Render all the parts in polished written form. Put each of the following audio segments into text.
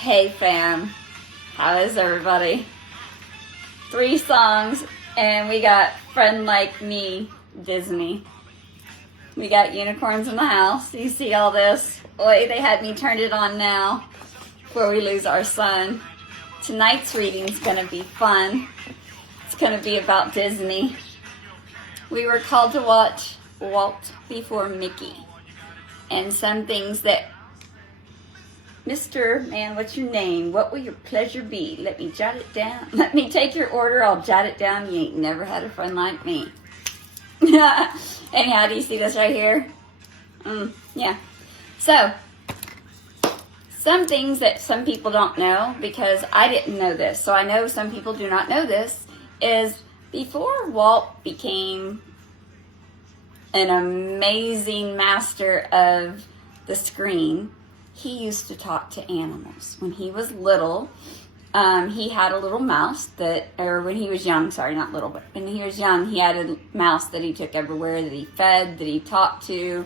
Hey fam, how is everybody? 3 songs and we got Friend Like Me, Disney. We got unicorns in the house. You see all this? Boy, they had me turned it on now before we lose our son. Tonight's reading's gonna be fun. It's gonna be about Disney. We were called to watch Walt Before Mickey. And some things that Mr. Man, what's your name? What will your pleasure be? Let me jot it down. Let me take your order. I'll jot it down. You ain't never had a friend like me. Anyhow, do you see this right here? Yeah. So, some things that some people don't know, because I didn't know this, so I know some people do not know this, is before Walt became an amazing master of the screen, he used to talk to animals. When he was little, he had a little mouse or when he was young, sorry, not little, but when he was young, he had a mouse that he took everywhere, that he fed, that he talked to,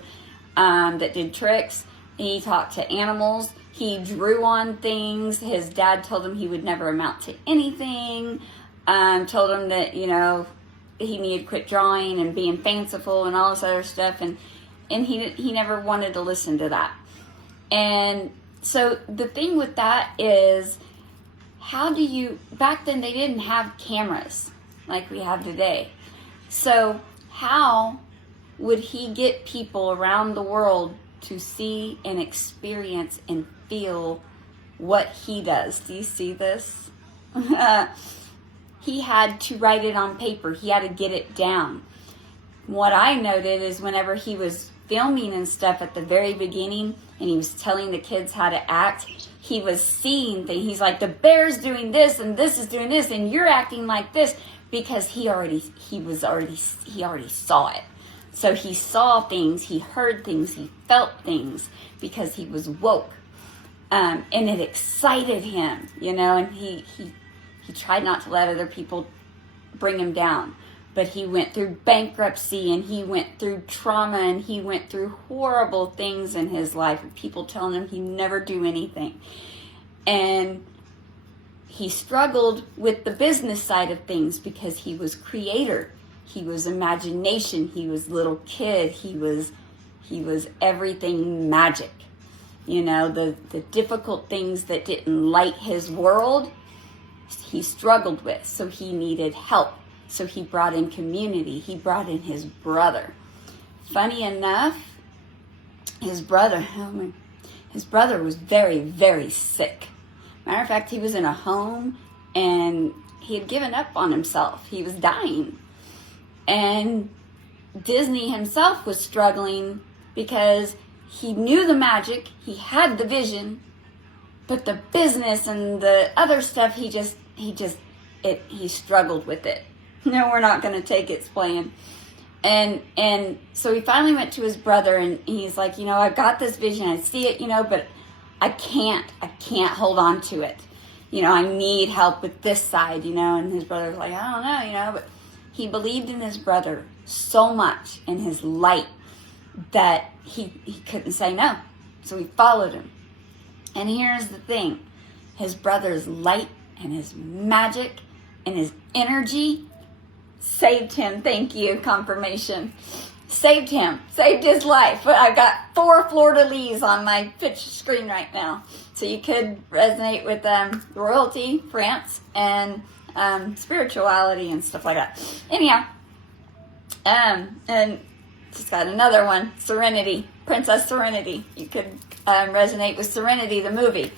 that did tricks. He talked to animals. He drew on things. His dad told him he would never amount to anything. Told him that, he needed to quit drawing and being fanciful and all this other stuff. And he never wanted to listen to that. And so the thing with that is, back then they didn't have cameras like we have today. So how would he get people around the world to see and experience and feel what he does? Do you see this? He had to write it on paper. He had to get it down. What I noted is whenever he was filming and stuff at the very beginning, and he was telling the kids how to act, he was seeing things. He's like, the bear's doing this and this is doing this and you're acting like this, because he already saw it. So he saw things, he heard things, he felt things, because he was woke. And it excited him, and he tried not to let other people bring him down. But he went through bankruptcy, and he went through trauma, and he went through horrible things in his life, and people telling him he'd never do anything. And he struggled with the business side of things, because he was creator. He was imagination. He was little kid. He was everything magic. The difficult things that didn't light his world, he struggled with. So he needed help. So he brought in community. He brought in his brother. Funny enough, his brother was very, very sick. Matter of fact, he was in a home and he had given up on himself. He was dying. And Disney himself was struggling because he knew the magic, he had the vision, but the business and the other stuff, he struggled with it. No, we're not going to take its plan. And so he finally went to his brother, and he's like, I've got this vision. I see it, but I can't hold on to it. I need help with this side, And his brother's like, I don't know, but he believed in his brother so much, in his light, that he couldn't say no. So he followed him. And here's the thing. His brother's light and his magic and his energy saved him. Thank you, confirmation. Saved him. Saved his life. I've got 4 fleur-de-lis on my picture screen right now. So you could resonate with royalty, France, and spirituality and stuff like that. Anyhow, and just got another one. Serenity. Princess Serenity. You could resonate with Serenity, the movie.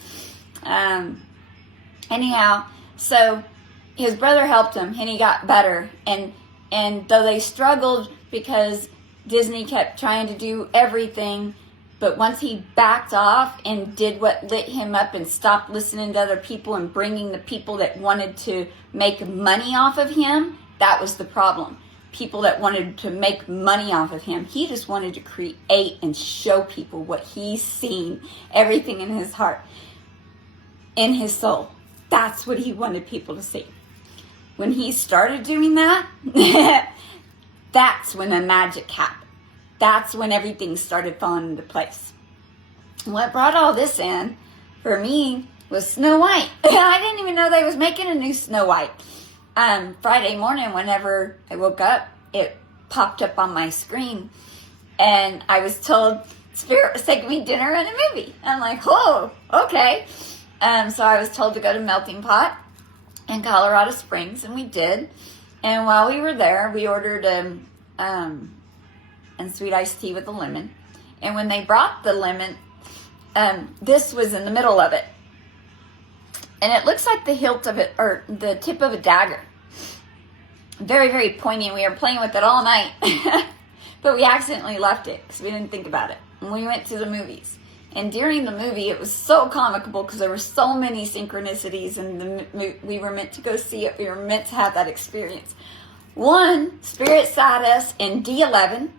Anyhow, so his brother helped him, and he got better. And though they struggled because Disney kept trying to do everything, but once he backed off and did what lit him up and stopped listening to other people and bringing the people that wanted to make money off of him, that was the problem. People that wanted to make money off of him. He just wanted to create and show people what he's seen, everything in his heart, in his soul. That's what he wanted people to see. When he started doing that, that's when the magic happened. That's when everything started falling into place. What brought all this in, for me, was Snow White. I didn't even know they was making a new Snow White. Friday morning, whenever I woke up, it popped up on my screen, and I was told Spirit was taking me dinner and a movie. I'm like, oh, okay. So I was told to go to Melting Pot in Colorado Springs, and we did. And while we were there, we ordered and sweet iced tea with a lemon. And when they brought the lemon, this was in the middle of it. And it looks like the hilt of it, or the tip of a dagger. Very, very poignant. We were playing with it all night. But we accidentally left it because we didn't think about it. And we went to the movies. And during the movie, it was so comical because there were so many synchronicities. And we were meant to go see it. We were meant to have that experience. One, Spirit sat us in D11.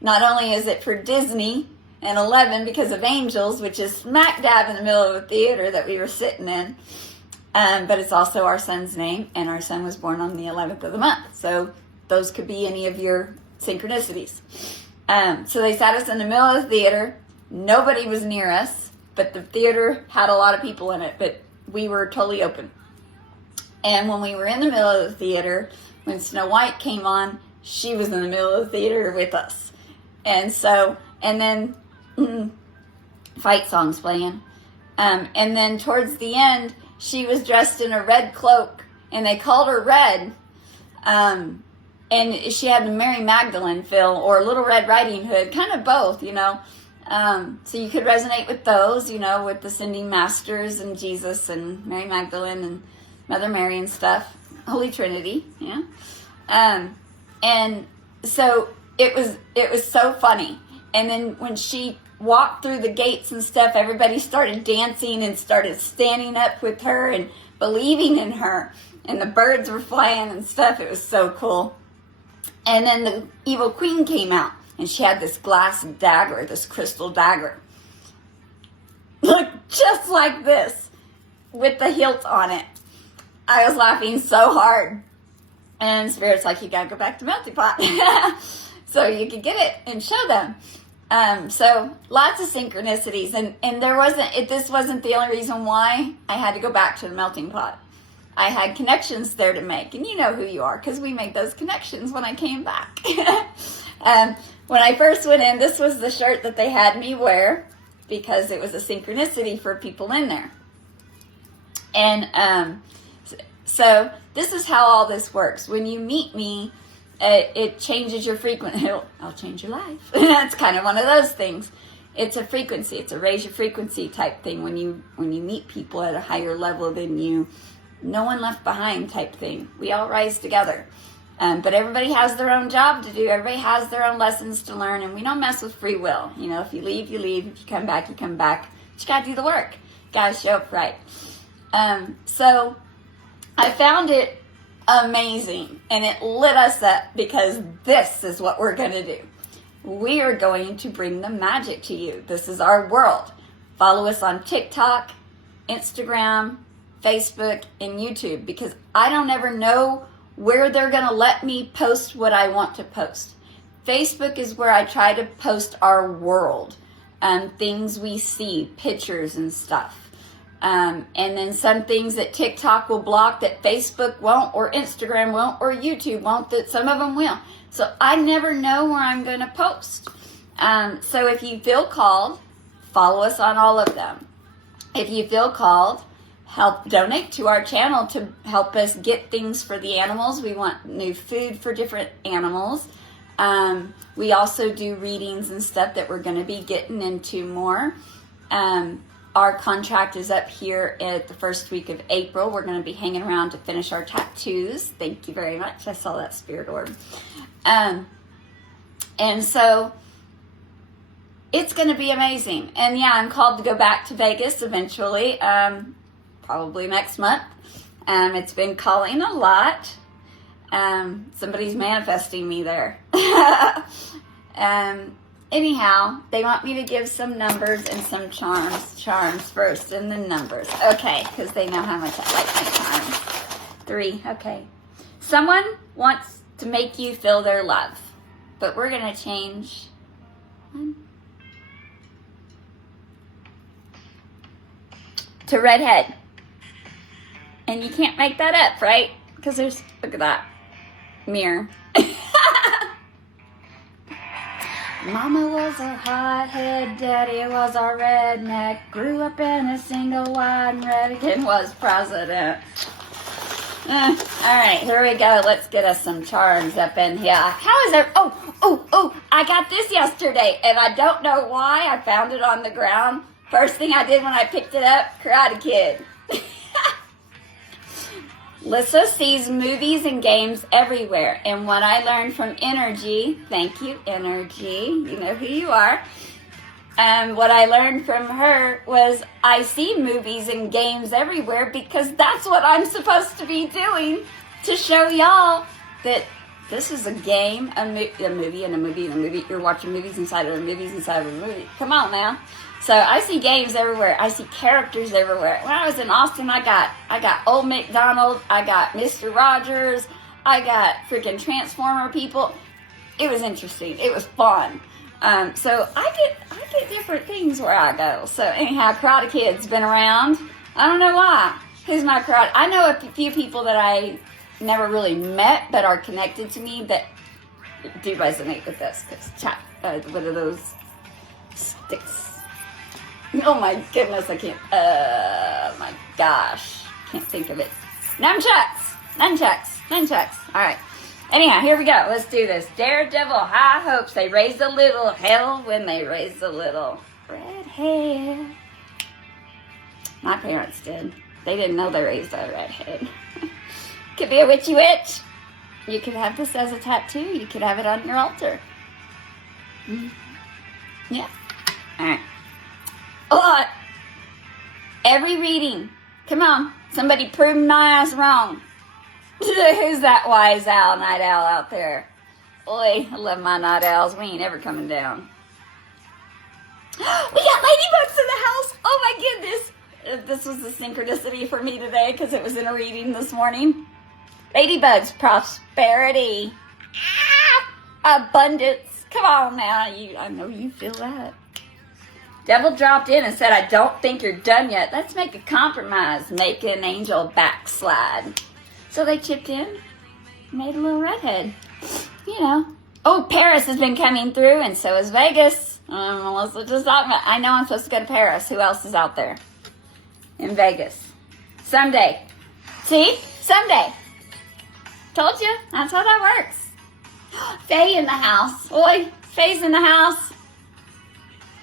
Not only is it for Disney, and 11 because of Angels, which is smack dab in the middle of a theater that we were sitting in. But it's also our son's name, and our son was born on the 11th of the month. So those could be any of your synchronicities. So they sat us in the middle of the theater. Nobody was near us, but the theater had a lot of people in it, but we were totally open. And when we were in the middle of the theater, when Snow White came on, she was in the middle of the theater with us. And then fight songs playing. And then towards the end, she was dressed in a red cloak, and they called her Red. And she had the Mary Magdalene feel, or Little Red Riding Hood, kind of both, you know. So you could resonate with those, you know, with the Sending Masters and Jesus and Mary Magdalene and Mother Mary and stuff. Holy Trinity, yeah. And so it was so funny. And then when she walked through the gates and stuff, everybody started dancing and started standing up with her and believing in her. And the birds were flying and stuff. It was so cool. And then the evil queen came out, and she had this glass dagger, this crystal dagger. Looked just like this, with the hilt on it. I was laughing so hard. And Spirit's like, you gotta go back to Melting Pot. So you could get it and show them. So lots of synchronicities, and this wasn't the only reason why I had to go back to the Melting Pot. I had connections there to make, and you know who you are because we made those connections when I came back. When I first went in, this was the shirt that they had me wear because it was a synchronicity for people in there. And so this is how all this works. When you meet me, it changes your frequency. I'll change your life. That's kind of one of those things. It's a frequency. It's a raise your frequency type thing. When you meet people at a higher level than you, no one left behind type thing. We all rise together. But everybody has their own job to do. Everybody has their own lessons to learn, and we don't mess with free will. You know, if you leave, you leave. If you come back, you come back. But you got to do the work. Got to show up right. So I found it amazing, and it lit us up because this is what we're going to do. We are going to bring the magic to you. This is our world. Follow us on TikTok, Instagram, Facebook, and YouTube, because I don't ever know where they're going to let me post what I want to post. Facebook is where I try to post our world, things we see, pictures and stuff. And then some things that TikTok will block that Facebook won't, or Instagram won't, or YouTube won't, that some of them will. So I never know where I'm going to post. So if you feel called, follow us on all of them. If you feel called, help donate to our channel to help us get things for the animals. We want new food for different animals. We also do readings and stuff that we're going to be getting into more. Our contract is up here at the first week of April. We're going to be hanging around to finish our tattoos. Thank you very much. I saw that spirit orb. And so it's going to be amazing. And yeah, I'm called to go back to Vegas eventually, probably next month. It's been calling a lot. Somebody's manifesting me there. Anyhow, they want me to give some numbers and some charms first, and then numbers. Okay, because they know how much I like my charms. 3, okay. Someone wants to make you feel their love, but we're going to change 1. to redhead. And you can't make that up, right? Because there's, look at that mirror. Mama was a hothead, Daddy was a redneck, grew up in a single wide, and Reagan was president. All right, here we go. Let's get us some charms up in here. How is there? Oh, I got this yesterday, and I don't know why. I found it on the ground. First thing I did when I picked it up, Karate Kid. Lissa sees movies and games everywhere. And what I learned from Energy, thank you, Energy, you know who you are. What I learned from her was I see movies and games everywhere because that's what I'm supposed to be doing to show y'all that this is a game, a movie, and a movie, and a movie. You're watching movies inside of a movies inside of a movie. Come on now. So I see games everywhere. I see characters everywhere. When I was in Austin, I got Old MacDonald. I got Mr. Rogers. I got freaking Transformer people. It was interesting. It was fun. So I get different things where I go. So anyhow, Karate Kid's been around. I don't know why. Who's my karate? I know a few people that I never really met but are connected to me that do resonate with this. What are those sticks? Oh my goodness, I can't, my gosh, can't think of it. Nunchucks. All right. Anyhow, here we go. Let's do this. Daredevil, high hopes. They raised a little hell when they raised a little red hair. My parents did. They didn't know they raised a redhead. Could be a witchy witch. You could have this as a tattoo. You could have it on your altar. Yeah. All right. A lot. Every reading. Come on. Somebody prove my ass wrong. Who's that wise owl, night owl out there? Boy, I love my night owls. We ain't ever coming down. We got ladybugs in the house. Oh my goodness. This was a synchronicity for me today because it was in a reading this morning. Ladybugs, prosperity, abundance. Come on now. I know you feel that. Devil dropped in and said, I don't think you're done yet. Let's make a compromise. Make an angel backslide. So they chipped in, made a little redhead. You know. Oh, Paris has been coming through, and so is Vegas. Melissa just talking about. I know I'm supposed to go to Paris. Who else is out there? In Vegas. Someday. See? Someday. Told you. That's how that works. Faye in the house. Boy, Faye's in the house.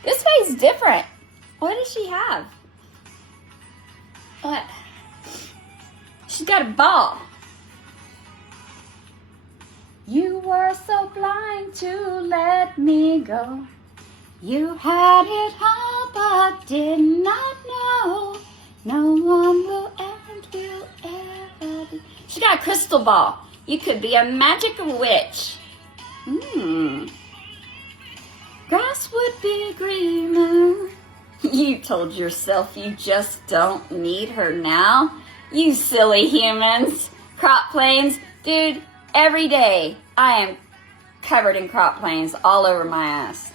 This Faye's different. What does she have? What? She's got a ball. You were so blind to let me go. You had it all but did not know. No one will ever be. She got a crystal ball. You could be a magic witch. Grass would be greener. You told yourself you just don't need her now. You silly humans. Crop planes. Dude, every day I am covered in crop planes all over my ass.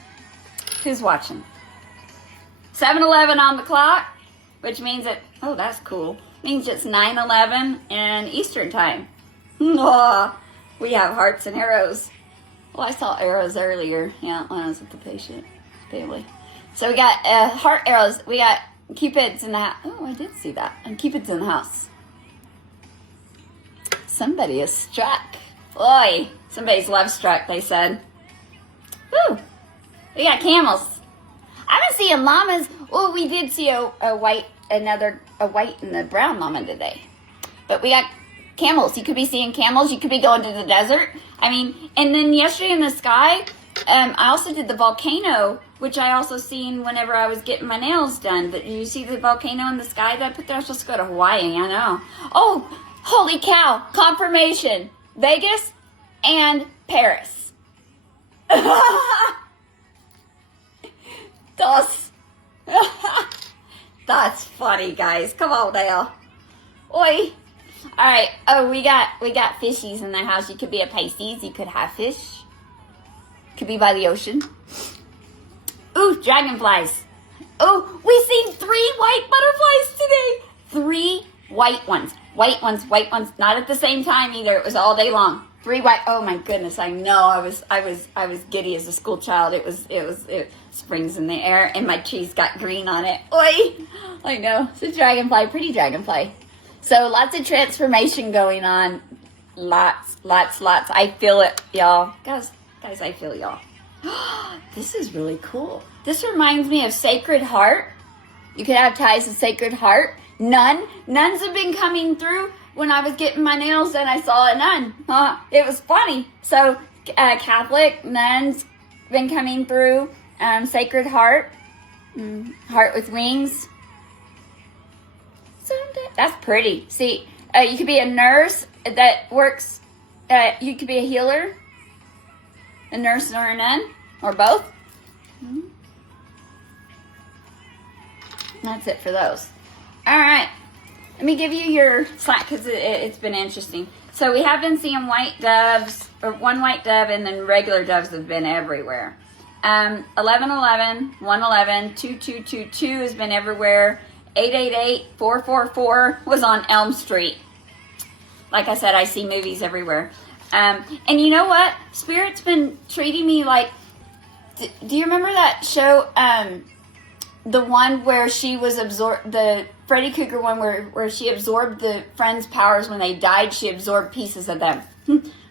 Who's watching? 7-Eleven on the clock, which means that, oh, that's cool. Means it's 9/11 in Eastern time. Oh, we have hearts and arrows. Well, I saw arrows earlier. Yeah, when I was with the patient family. So we got heart arrows. We got Cupids in the house. Oh, I did see that. And Cupids in the house. Somebody is struck. Boy, somebody's love struck, they said. Woo! We got camels. I've been seeing llamas. Well, we did see a white and the brown llama today. But we got camels. You could be seeing camels. You could be going to the desert. I mean, and then yesterday in the sky, I also did the volcano, which I also seen whenever I was getting my nails done. But did you see the volcano in the sky that I put there? I'm supposed to go to Hawaii, I know. Oh, holy cow. Confirmation. Vegas and Paris. That's funny, guys. Come on now. Oi. All right. Oh, we got fishies in the house. You could be a Pisces. You could have fish. Could be by the ocean. Ooh, dragonflies. Oh, we seen 3 white butterflies today. 3 white ones. White ones. Not at the same time either. It was all day long. 3 white. Oh my goodness! I know. I was giddy as a school child. It springs in the air, and my cheese got green on it. Oi! I know. It's a dragonfly. Pretty dragonfly. So lots of transformation going on. Lots. I feel it, y'all. Guys, I feel y'all. This is really cool. This reminds me of Sacred Heart. You could have ties to Sacred Heart. Nuns have been coming through. When I was getting my nails done, I saw a nun. It was funny. So, Catholic nuns been coming through. Sacred Heart. Heart with wings. That's pretty. See, you could be a nurse that works. You could be a healer. A nurse or a nun. Or both. That's it for those. All right. Let me give you your slack because it's been interesting. So we have been seeing white doves, or 1 white dove, and then regular doves have been everywhere. 1111, 111, 2222 has been everywhere. 888, 444 was on Elm Street. Like I said, I see movies everywhere. And you know what? Spirit's been treating me like... Do you remember that show... the one where she was absorbed, the Freddy Krueger one where she absorbed the friends' powers when they died, she absorbed pieces of them.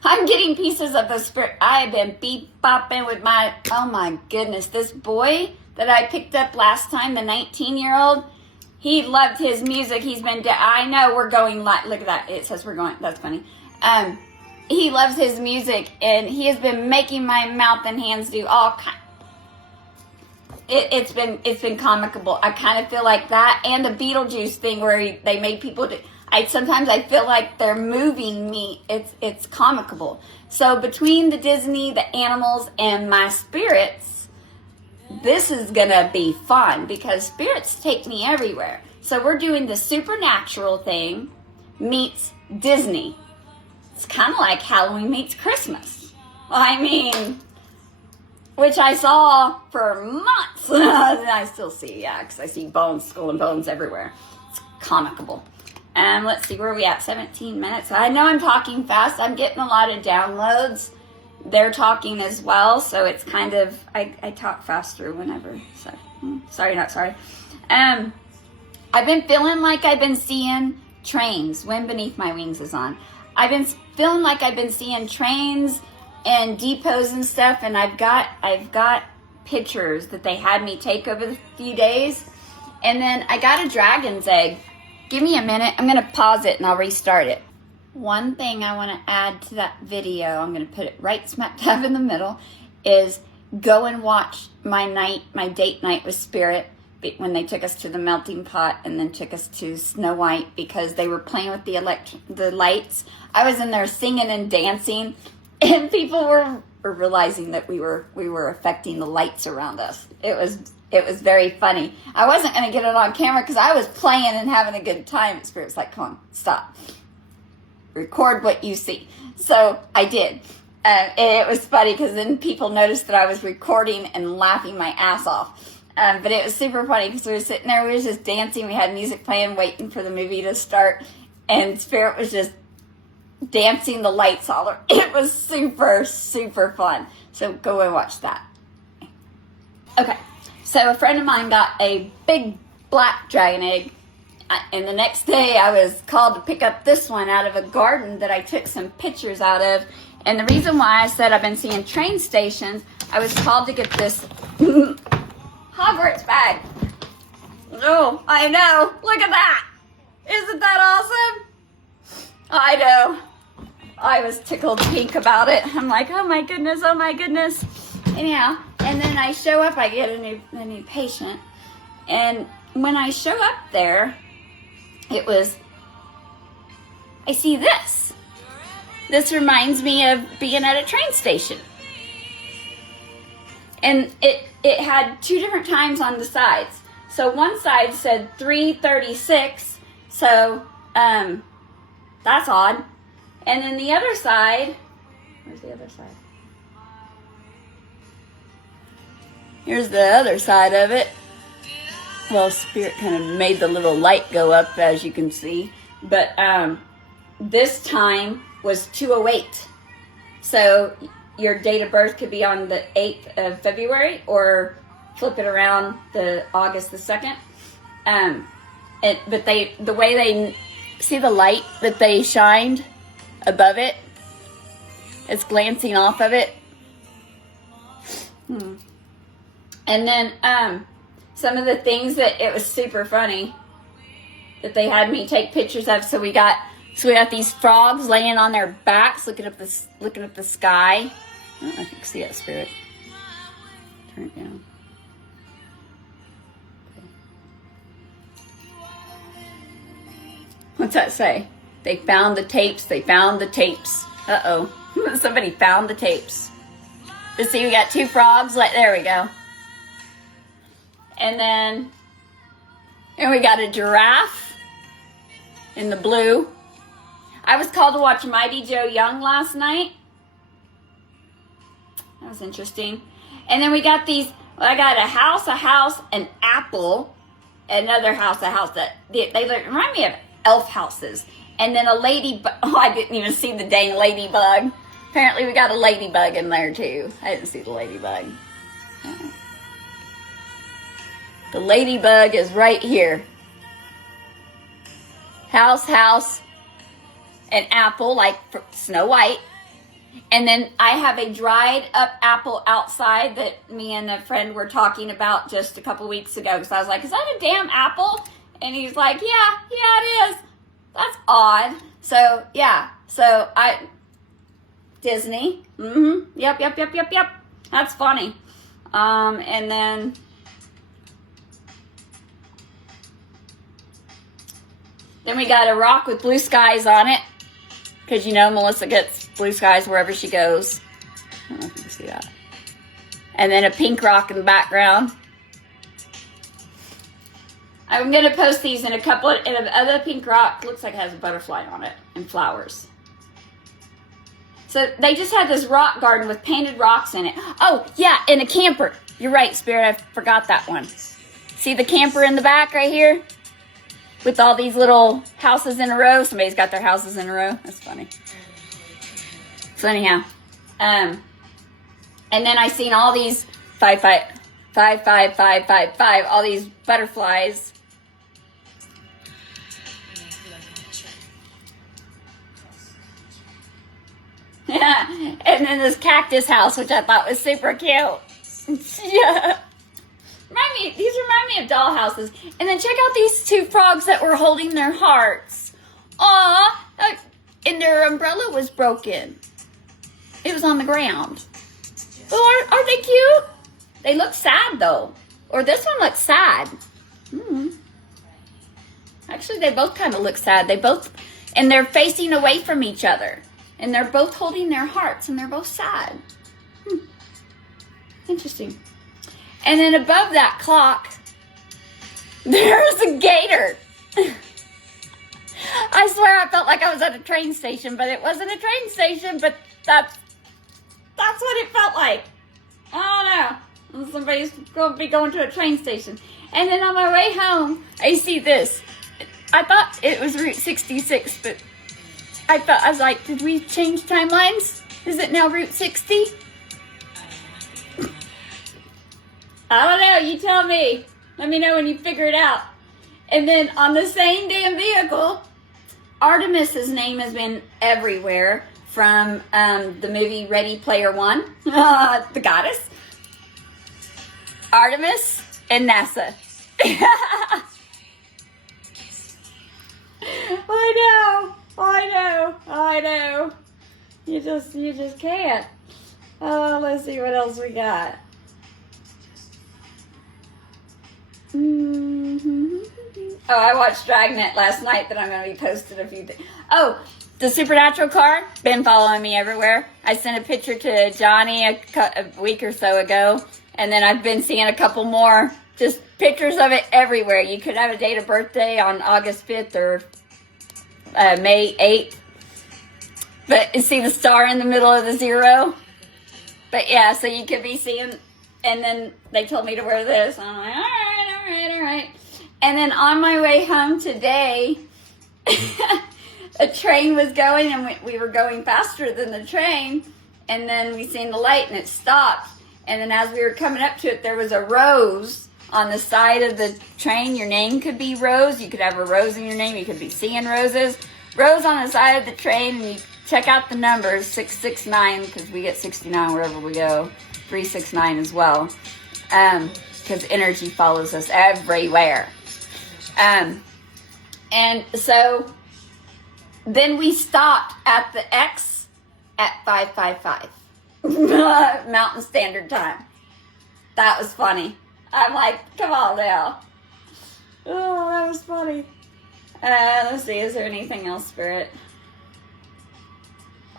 I'm getting pieces of the spirit. I have been beep-bopping with oh my goodness, this boy that I picked up last time, the 19-year-old, he loved his music. He's been, I know we're going live. Look at that. It says we're going, that's funny. He loves his music, and he has been making my mouth and hands do all kinds. It's been comical. I kind of feel like that, and the Beetlejuice thing where they made people do. Sometimes I feel like they're moving me. It's comical. So between the Disney, the animals, and my spirits, this is gonna be fun because spirits take me everywhere. So we're doing the supernatural thing meets Disney. It's kind of like Halloween meets Christmas. I mean. Which I saw for months. And I still see, because I see bones, skull and bones everywhere. It's comical. And let's see, where are we at? 17 minutes. I know I'm talking fast. I'm getting a lot of downloads. They're talking as well, so it's kind of, I talk faster whenever. So, sorry, not sorry. I've been feeling like I've been seeing trains. Wind Beneath My Wings is on. I've been feeling like I've been seeing trains and depots and stuff, and I've got pictures that they had me take over the few days, and then I got a dragon's egg. Give me a minute. I'm gonna pause it and I'll restart it. One thing I want to add to that video, I'm gonna put it right smack dab in the middle, is go and watch my date night with Spirit when they took us to the melting pot and then took us to Snow White because they were playing with the lights. I was in there singing and dancing. And people were realizing that we were affecting the lights around us. It was very funny. I wasn't going to get it on camera because I was playing and having a good time. Spirit's like, come on, stop. Record what you see. So I did. It was funny because then people noticed that I was recording and laughing my ass off. But it was super funny because we were sitting there, we were just dancing. We had music playing, waiting for the movie to start. And Spirit was just dancing the lights all over. It was super fun. So go and watch that. Okay, so a friend of mine got a big black dragon egg, and the next day I was called to pick up this one out of a garden that I took some pictures out of. And the reason why I said I've been seeing train stations, I was called to get this Hogwarts bag. Oh, I know. Look at that. Isn't that awesome? I know. I was tickled pink about it. I'm like, oh my goodness. Anyhow, and then I show up, I get a new patient. And when I show up there, I see this. This reminds me of being at a train station. And it had 2 different times on the sides. So one side said 3:36. So, that's odd. And then the other side, where's the other side? Here's the other side of it. well, Spirit kind of made the little light go up, as you can see. But this time was 2:08. So your date of birth could be on the 8th of February, or flip it around the August the 2nd. But the way they see the light that they shined above it, it's glancing off of it. And then some of the things that it was super funny that they had me take pictures of. So we got these frogs laying on their backs, looking up the sky. I don't know if you can see that, Spirit. Turn it down. What's that say? They found the tapes. They found the tapes. Uh-oh. Somebody found the tapes. Let's see, we got 2 frogs. There we go. And we got a giraffe in the blue. I was called to watch Mighty Joe Young last night. That was interesting. And then we got I got a house, an apple, another house, a house that they remind me of elf houses. And then a ladybug. Oh, I didn't even see the dang ladybug. Apparently we got a ladybug in there too. I didn't see the ladybug. The ladybug is right here. House, an apple like Snow White. And then I have a dried up apple outside that me and a friend were talking about just a couple weeks ago. Because I was like, is that a damn apple? And he's like, yeah, it is. That's odd. So, yeah. So, Disney. Yep. That's funny. And then we got a rock with blue skies on it. Because, Melissa gets blue skies wherever she goes. I don't know if you can see that. And then a pink rock in the background. I'm going to post these in a couple of, and the other pink rock looks like it has a butterfly on it and flowers. So they just had this rock garden with painted rocks in it. Oh, yeah, and a camper. You're right, Spirit, I forgot that one. See the camper in the back right here? With all these little houses in a row. Somebody's got their houses in a row. That's funny. So anyhow, and then I seen all these 5, 5, 5, 5, 5, 5, 5, all these butterflies. Yeah, and then this cactus house, which I thought was super cute. Yeah. These remind me of doll houses. And then check out these 2 frogs that were holding their hearts. Aw, and their umbrella was broken. It was on the ground. Oh, are they cute? They look sad though. Or this one looks sad. Actually, they both kind of look sad. And they're facing away from each other. And they're both holding their hearts, and they're both sad. Interesting. And then above that clock, there's a gator. I swear I felt like I was at a train station, but it wasn't a train station, but that's what it felt like. I don't know. Somebody's going to be going to a train station. And then on my way home, I see this. I thought it was Route 66, but I was like, did we change timelines? Is it now Route 60? I don't know. You tell me. Let me know when you figure it out. And then on the same damn vehicle, Artemis's name has been everywhere from the movie Ready Player One, the goddess, Artemis, and NASA. I know. You just can't. Oh, let's see what else we got. Oh, I watched Dragnet last night that I'm going to be posting a few things. Oh, the Supernatural car, been following me everywhere. I sent a picture to Johnny a week or so ago, and then I've been seeing a couple more, just pictures of it everywhere. You could have a date of birthday on August 5th or May 8th. But you see the star in the middle of the 0? But yeah, so you could be seeing, and then they told me to wear this. I'm like, all right. And then on my way home today, a train was going, and we were going faster than the train. And then we seen the light, and it stopped. And then as we were coming up to it, there was a rose on the side of the train. Your name could be Rose. You could have a rose in your name. You could be seeing roses. Rose on the side of the train, and you check out the numbers, 669, because we get 69 wherever we go. 369 as well, because energy follows us everywhere. And so then we stopped at the X at 5:55 Mountain Standard Time. That was funny. I'm like, come on now. Oh, that was funny. Let's see, is there anything else, Spirit?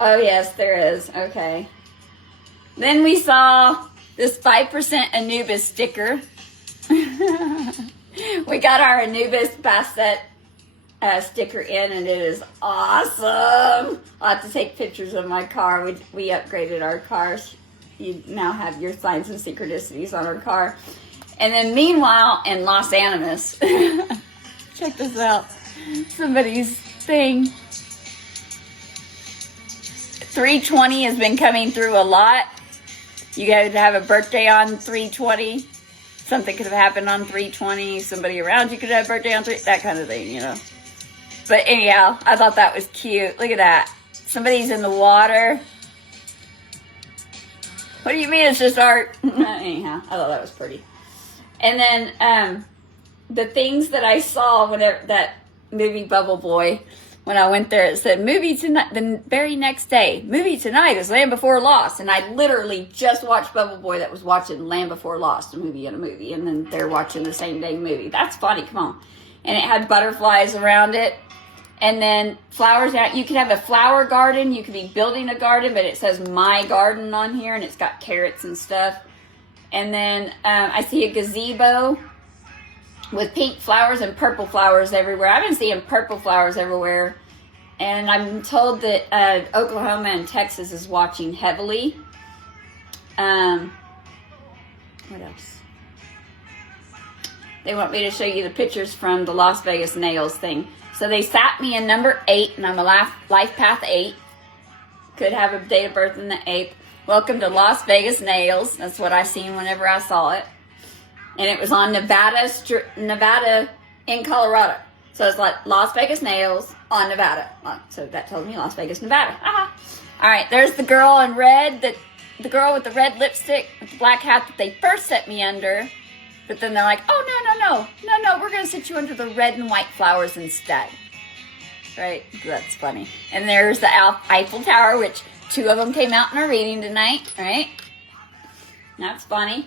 Oh, yes, there is. Okay. Then we saw this 5% Anubis sticker. We got our Anubis Bassett sticker in, and it is awesome. I'll have to take pictures of my car. We upgraded our cars. You now have your signs and synchronicities on our car. And then meanwhile, in Los Animas, check this out. Somebody's thing. 320 has been coming through a lot. You guys have a birthday on 320. Something could have happened on 320. Somebody around you could have a birthday on 3, that kind of thing, you know. But anyhow, I thought that was cute. Look at that. Somebody's in the water. What do you mean it's just art? Anyhow, I thought that was pretty. And then the things that I saw whenever that movie Bubble Boy, when I went there, it said movie tonight. The very next day, movie tonight is Land Before Lost, and I literally just watched Bubble Boy that was watching Land Before Lost, a movie and a movie, and then they're watching the same dang movie. That's funny. Come on. And it had butterflies around it, and then flowers out. You could have a flower garden. You could be building a garden, but it says My Garden on here, and it's got carrots and stuff. And then I see a gazebo with pink flowers and purple flowers everywhere. I've been seeing purple flowers everywhere. And I'm told that Oklahoma and Texas is watching heavily. What else? They want me to show you the pictures from the Las Vegas Nails thing. So they sat me in number 8, and I'm a life path 8. Could have a date of birth in the 8th. Welcome to Las Vegas Nails. That's what I seen whenever I saw it. And it was on Nevada in Colorado. So it's like Las Vegas Nails on Nevada. So that told me Las Vegas, Nevada. Aha. All right, there's the girl in red, the girl with the red lipstick, with the black hat that they first set me under. But then they're like, oh, no, we're going to sit you under the red and white flowers instead. Right? That's funny. And there's the Eiffel Tower, which 2 of them came out in our reading tonight, right? That's funny.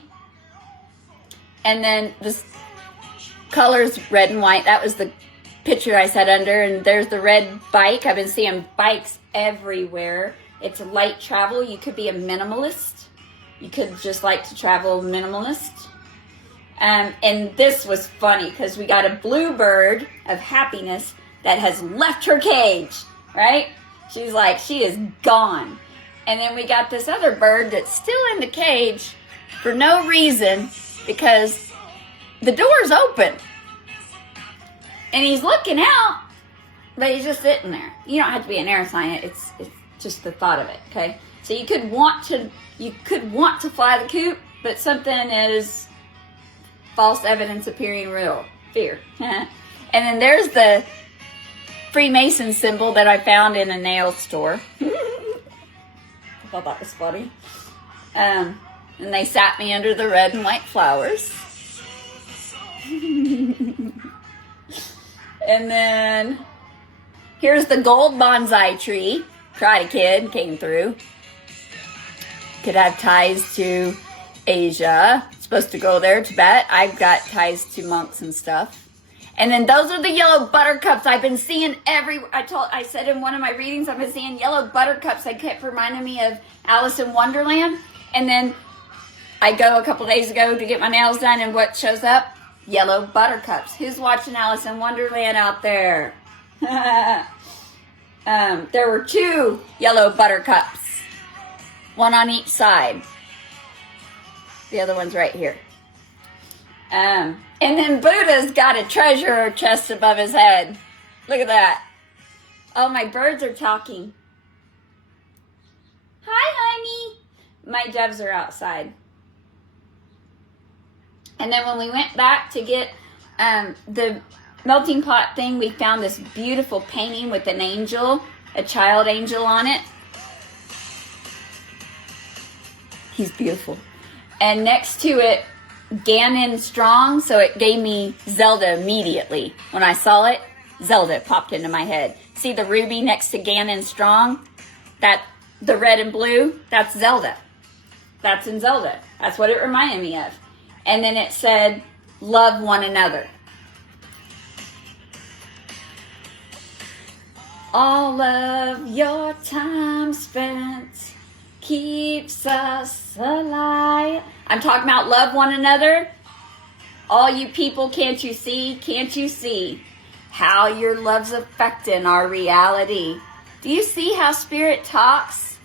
And then this colors red and white. That was the picture I sat under. And there's the red bike. I've been seeing bikes everywhere. It's light travel. You could be a minimalist. You could just like to travel minimalist. And this was funny because we got a bluebird of happiness that has left her cage, right? She's like, she is gone. And then we got this other bird that's still in the cage for no reason because the door's open. And he's looking out, but he's just sitting there. You don't have to be an air sign. It's just the thought of it, okay? So you could want to fly the coop, but something is false evidence appearing real. Fear. And then there's the Freemason symbol that I found in a nail store. I thought that was funny. And they sat me under the red and white flowers. And then here's the gold bonsai tree. Karate Kid came through. Could have ties to Asia. Supposed to go there, Tibet. I've got ties to monks and stuff. And then those are the yellow buttercups I've been seeing I said in one of my readings, I've been seeing yellow buttercups. They kept reminding me of Alice in Wonderland. And then I go a couple days ago to get my nails done, and what shows up? Yellow buttercups. Who's watching Alice in Wonderland out there? There were 2 yellow buttercups. 1 on each side. The other one's right here. And then Buddha's got a treasure chest above his head. Look at that. Oh, my birds are talking. Hi, honey. My doves are outside. And then when we went back to get the melting pot thing, we found this beautiful painting with an angel, a child angel on it. He's beautiful. And next to it, Ganon Strong, so it gave me Zelda immediately. When I saw it, Zelda popped into my head. See the ruby next to Ganon Strong? The red and blue, that's Zelda. That's in Zelda. That's what it reminded me of. And then it said, love one another. All of your time spent keeps us alive. I'm talking about love one another. All you people, can't you see how your love's affecting our reality? Do you see how Spirit talks?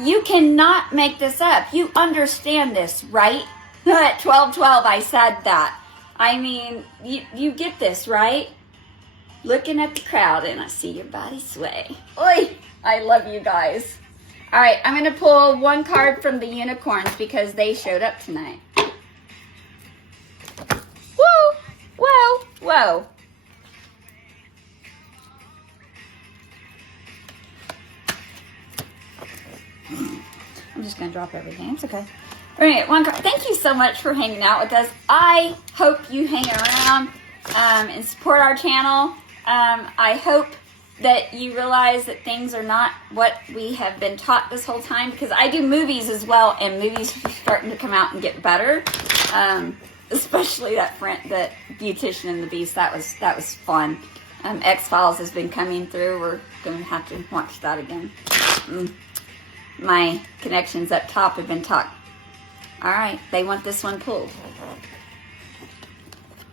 You cannot make this up. You understand this, right? At 12:12 I said that. I mean, you get this, right? Looking at the crowd and I see your body sway. Oi! I love you guys. All right, I'm going to pull one card from the unicorns because they showed up tonight. Whoa! Whoa! Whoa! I'm just going to drop everything. It's okay. All right, one card. Thank you so much for hanging out with us. I hope you hang around and support our channel. I hope that you realize that things are not what we have been taught this whole time, because I do movies as well, and movies are starting to come out and get better. Especially that Beautician and the Beast. That was fun. X-Files has been coming through. We're going to have to watch that again. My connections up top have been talked. All right, they want this one pulled.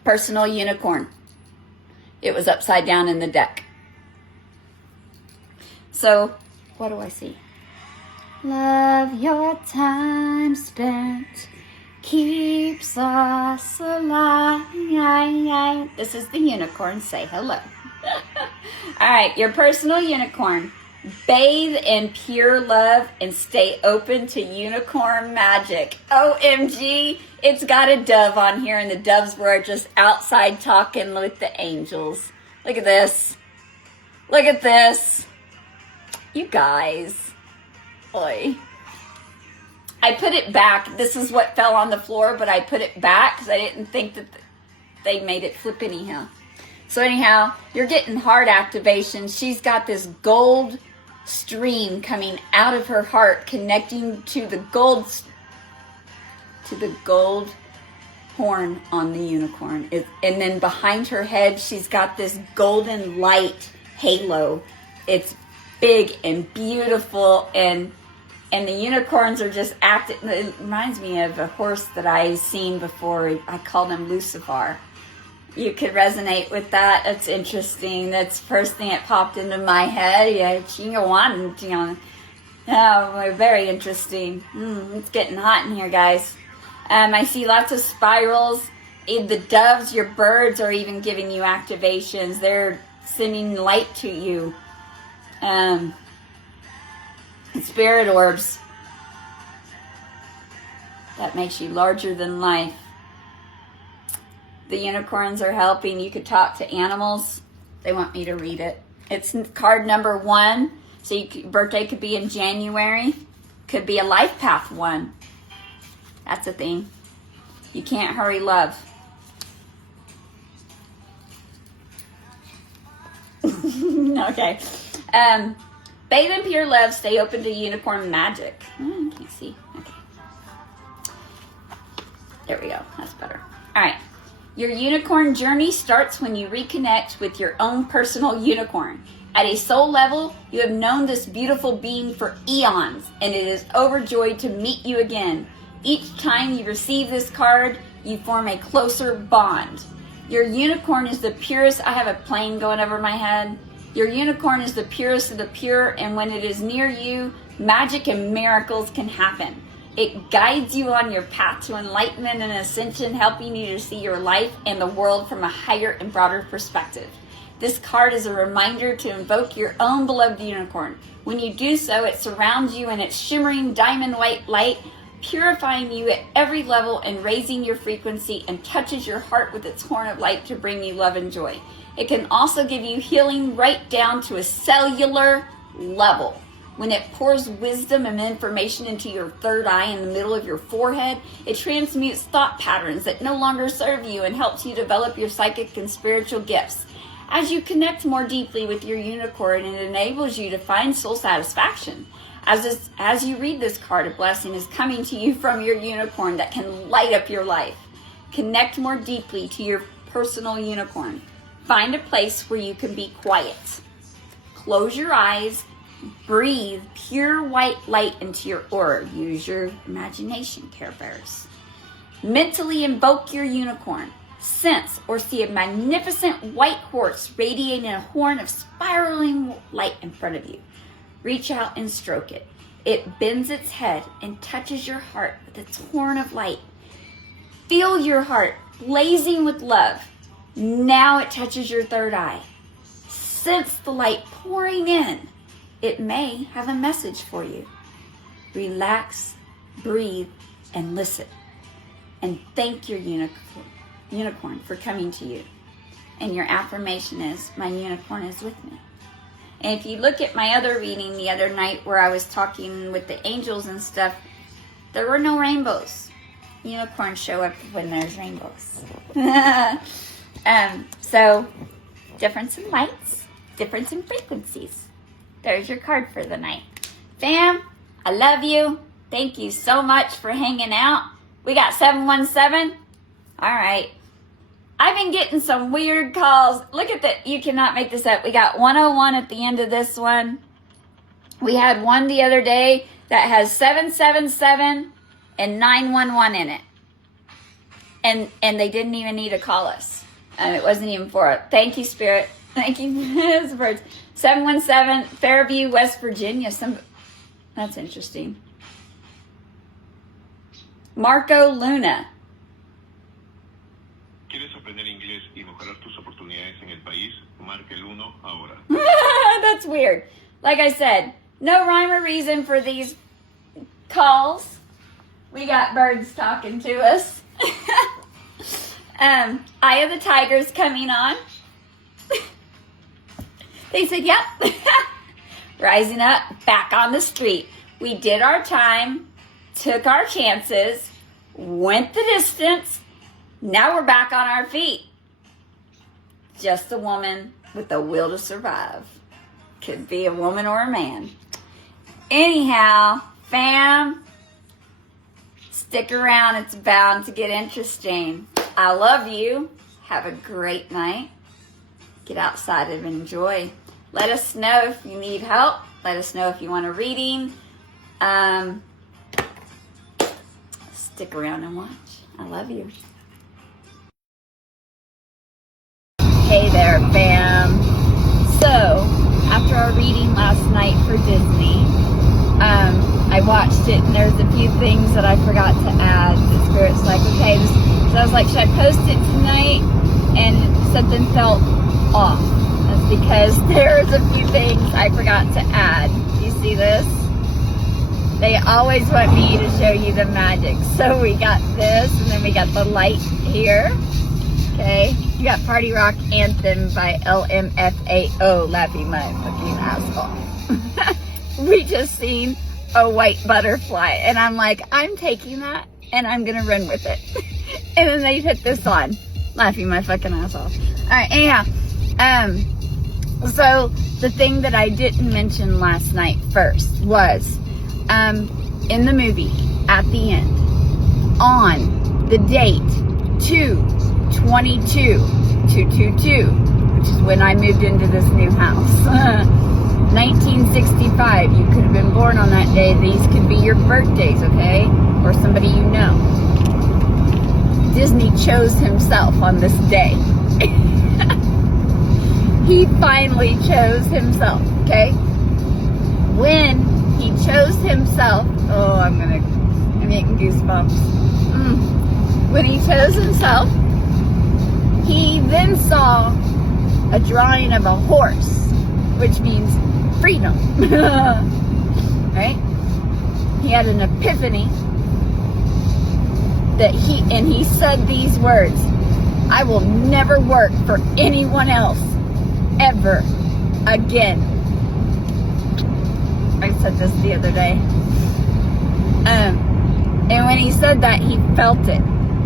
Personal unicorn. It was upside down in the deck. So, what do I see? Love your time spent keeps us alive. This is the unicorn. Say hello. All right, your personal unicorn. Bathe in pure love and stay open to unicorn magic. OMG, it's got a dove on here, and the doves were just outside talking with the angels. Look at this. Look at this. You guys. Oi. I put it back. This is what fell on the floor, but I put it back because I didn't think that they made it flip anyhow. So anyhow, you're getting heart activation. She's got this gold stream coming out of her heart, connecting to the gold horn on the unicorn. And then behind her head, she's got this golden light halo. It's big and beautiful, and the unicorns are just acting. It reminds me of a horse that I seen before. I called him Lucifer. You could resonate with that. It's interesting. That's the first thing that popped into my head. Yeah, very interesting. It's getting hot in here, guys. I see lots of spirals. The doves, your birds, are even giving you activations. They're sending light to you. Spirit orbs. That makes you larger than life. The unicorns are helping. You could talk to animals. They want me to read it. It's card number 1. So birthday could be in January. Could be a life path one. That's a thing. You can't hurry love. Okay. Bathe in pure love. Stay open to unicorn magic. Can't see. Okay. There we go. That's better. All right. Your unicorn journey starts when you reconnect with your own personal unicorn. At a soul level, you have known this beautiful being for eons, and it is overjoyed to meet you again. Each time you receive this card, you form a closer bond. Your unicorn is the purest. I have a plane going over my head. Your unicorn is the purest of the pure, and when it is near you, magic and miracles can happen. It guides you on your path to enlightenment and ascension, helping you to see your life and the world from a higher and broader perspective. This card is a reminder to invoke your own beloved unicorn. When you do so, it surrounds you in its shimmering diamond white light, purifying you at every level and raising your frequency, and touches your heart with its horn of light to bring you love and joy. It can also give you healing right down to a cellular level. When it pours wisdom and information into your third eye in the middle of your forehead, it transmutes thought patterns that no longer serve you and helps you develop your psychic and spiritual gifts. As you connect more deeply with your unicorn, it enables you to find soul satisfaction. As you read this card, a blessing is coming to you from your unicorn that can light up your life. Connect more deeply to your personal unicorn. Find a place where you can be quiet. Close your eyes. Breathe pure white light into your aura. Use your imagination, Care Bears. Mentally invoke your unicorn. Sense or see a magnificent white horse radiating a horn of spiraling light in front of you. Reach out and stroke it. It bends its head and touches your heart with its horn of light. Feel your heart blazing with love. Now it touches your third eye. Sense the light pouring in. It may have a message for you. Relax, breathe, and listen. And thank your unicorn for coming to you. And your affirmation is, my unicorn is with me. And if you look at my other reading the other night where I was talking with the angels and stuff, there were no rainbows. Unicorns show up when there's rainbows. So, difference in lights, difference in frequencies. There's your card for the night. Fam, I love you. Thank you so much for hanging out. We got 717. All right. I've been getting some weird calls. Look at that. You cannot make this up. We got 101 at the end of this one. We had one the other day that has 777 and 911 in it. And they didn't even need to call us. It wasn't even for it. Thank you, Spirit. Thank you. 717, Fairview, West Virginia. That's interesting. Marco Luna. ¿Quieres aprender inglés y mejorar tus oportunidades en el país? Marca el 1 ahora. That's weird. Like I said, no rhyme or reason for these calls. We got birds talking to us. Eye of the Tiger's coming on. They said, yep. Rising up, back on the street. We did our time, took our chances, went the distance. Now we're back on our feet. Just a woman with the will to survive. Could be a woman or a man. Anyhow, fam, stick around. It's bound to get interesting. I love you. Have a great night. Get outside and enjoy. Let us know if you need help. Let us know if you want a reading. Stick around and watch. I love you. Hey there, fam. So, after our reading last night for Disney, I watched it and there's a few things that I forgot to add. The Spirit's like, okay, so I was like, should I post it tonight? And something felt off. That's because there's a few things I forgot to add. You see this? They always want me to show you the magic. So we got this, and then we got the light here. Okay, you got Party Rock Anthem by LMFAO, laughing my fucking ass off. We just seen a white butterfly, and I'm like, I'm taking that, and I'm gonna run with it. And then they put this on, laughing my fucking ass off. All right, anyhow, so the thing that I didn't mention last night first was, in the movie, at the end, on the date 2/22/222, which is when I moved into this new house, 1965, you could have been born on that day. These could be your birthdays, okay? Or somebody you know. Disney chose himself on this day. He finally chose himself, okay? When he chose himself, I'm I'm getting goosebumps. When he chose himself, he then saw a drawing of a horse, which means freedom. Right? He had an epiphany that he said these words: I will never work for anyone else ever again. I said this the other day. And when he said that, he felt it.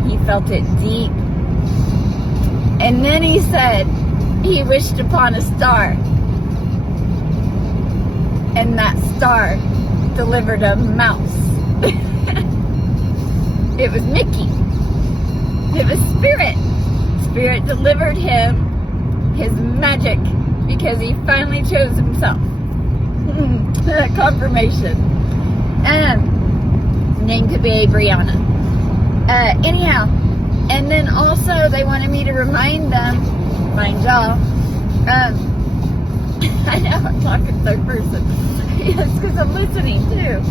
He felt it deep. And then he said he wished upon a star. And that star delivered a mouse. It was Mickey. It was Spirit. Spirit delivered him his magic because he finally chose himself. Confirmation. Name could be Brianna. Anyhow, and then also they wanted me to remind y'all. I know I'm talking third person. It's because I'm listening too.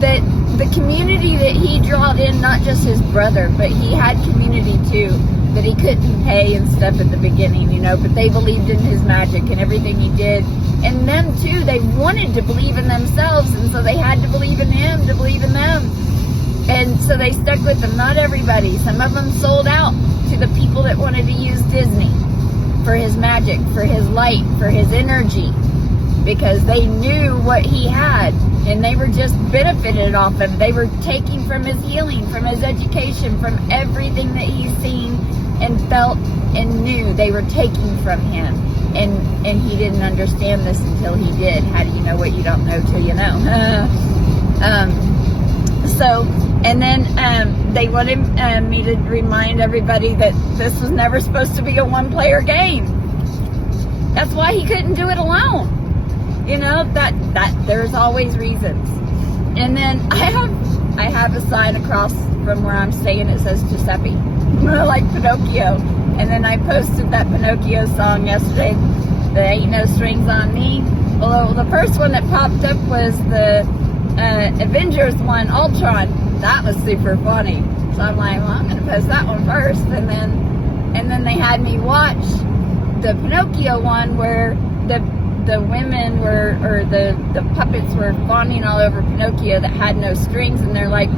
That the community that he drawed in, not just his brother, but he had community too, that he couldn't pay and stuff at the beginning, you know, but they believed in his magic and everything he did. And them too, they wanted to believe in themselves, and so they had to believe in him to believe in them. And so they stuck with him. Not everybody. Some of them sold out to the people that wanted to use Disney for his magic, for his light, for his energy, because they knew what he had, and they were just benefited off him. They were taking from his healing, from his education, from everything that he's seen and felt and knew. They were taking from him, and he didn't understand this until he did. How do you know what you don't know till you know? And then they wanted me to remind everybody that this was never supposed to be a one-player game. That's why he couldn't do it alone. You know, that there's always reasons. And then I have a sign across from where I'm staying. It says Giuseppe, like Pinocchio. And then I posted that Pinocchio song yesterday, There Ain't No Strings on Me. Although the first one that popped up was the Avengers one, Ultron. That was super funny. So I'm like, well, I'm gonna post that one first. And then they had me watch the Pinocchio one where the women were, or the puppets were fawning all over Pinocchio that had no strings, and they're like,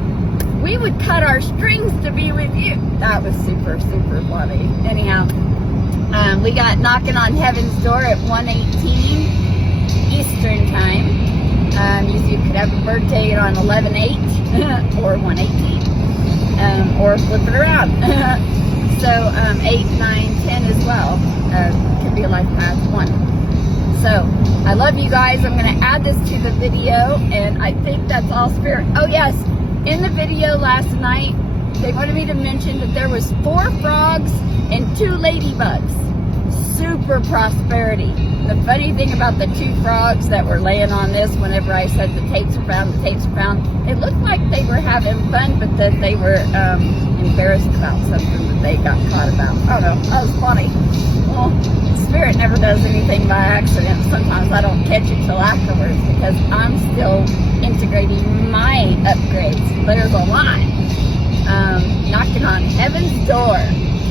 we would cut our strings to be with you. That was super, super funny. Anyhow, we got Knocking on Heaven's Door at 1:18 Eastern time. You could have a birthday on 11/8 or 1:18, or flip it around. So 8, 9, 10 as well. Could be a life path 1. So I love you guys. I'm going to add this to the video, and I think that's all Spirit. Oh yes, in the video last night, they wanted me to mention that there was 4 frogs and 2 ladybugs. Super prosperity. The funny thing about the 2 frogs that were laying on this, whenever I said the tapes are found, it looked like they were having fun, but that they were embarrassed about something that they got caught about. I don't know. That was funny. Well, Spirit never does anything by accident. Sometimes I don't catch it till afterwards because I'm still integrating my upgrades. There's a lot. Knocking on Heaven's Door.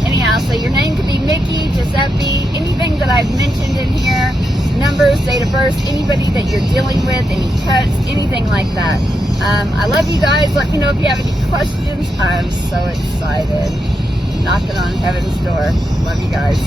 Anyhow, so your name could be Mickey, Giuseppe, anything that I've mentioned in here, numbers, date of birth, anybody that you're dealing with, any cuts, anything like that. I love you guys. Let me know if you have any questions. I'm so excited. Knocking on Heaven's Door. Love you guys.